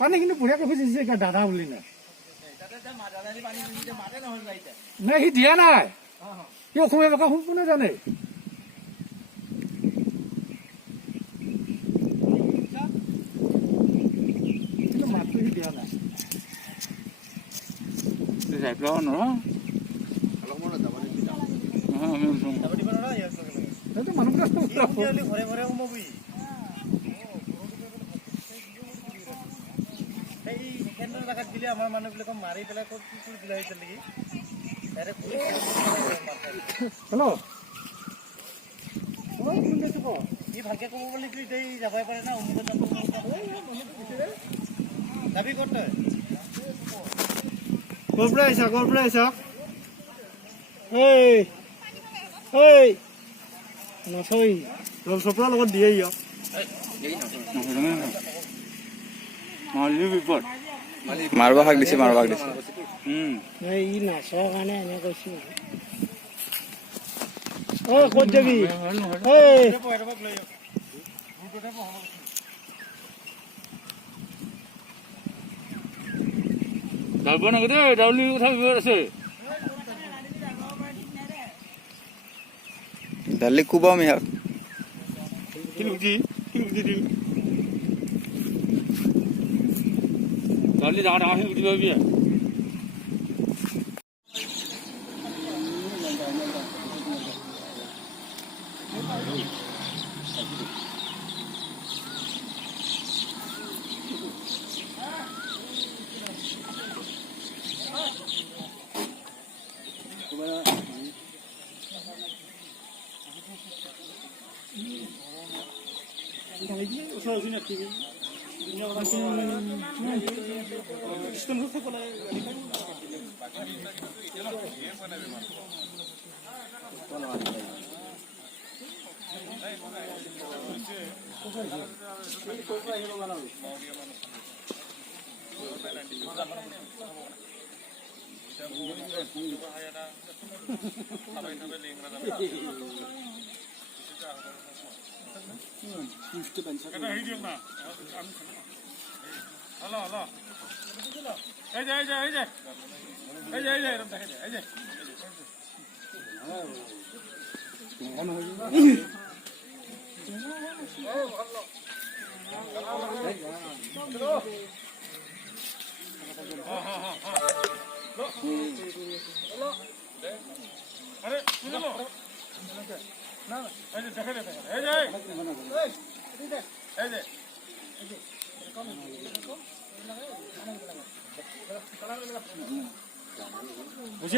পানী কিন্তু বঢ়িয়াকৈ খুজিছে এতিয়া দাদা বুলি নাই নাই সি দিয়া নাই সি অসমীয়া ভাষা সম্পূৰ্ণ জানে কিন্তু মাতটো সি দিয়া নাই আমাৰ মানুহবিলাকক মাৰি পেলাই ক'ত কি কৰি দিলা হৈছে নেকি হেল্ল' ই ভালকে ক'ব বুলি এতিয়া যাবই পাৰে না অমুকত যাবি ক'ত তই ক'ৰ পৰা আহিছা নথৈ চপৰা লগত দিয়ে ইয়াক বিপদ মাৰব শাক দিছে ই নাচৰ কাৰণে এনে কৈছো ক'ত যাবি যাব নাগে দেই ডাউলি কথা বিপদ আছে দালি কুবাও মিহাক দালি ডাঙৰ ডাঙৰ উঠি পাবি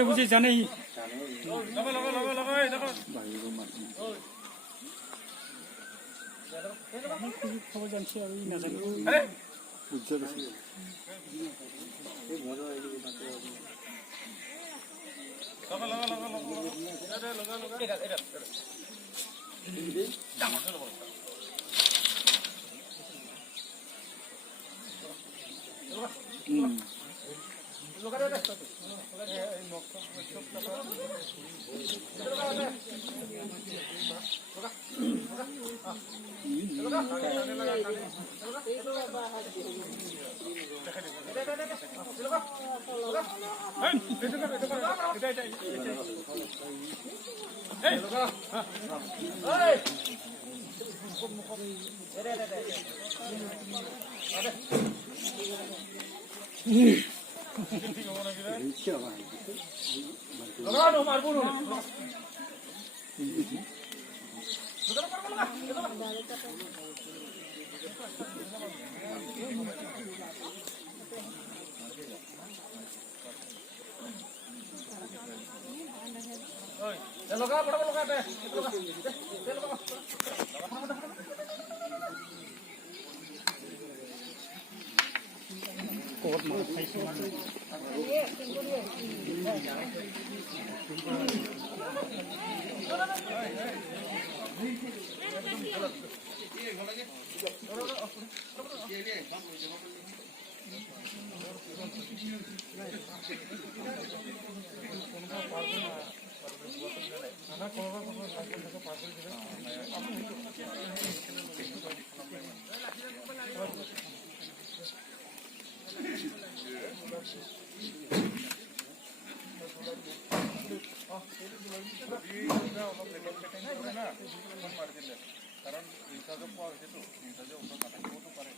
বুঝে জানে খবৰ জানছি আৰ নাজানি বুঝতে পাৰছি অলপ লেভেল মেইনটেইন কৰে না ফোন মাৰি দিলে কাৰণ ইনচাৰ্জক পোৱা হৈছেতো ইনচাৰ্জে ওচৰত নাথাকিবতো পাৰে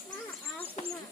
Nah, aku nak.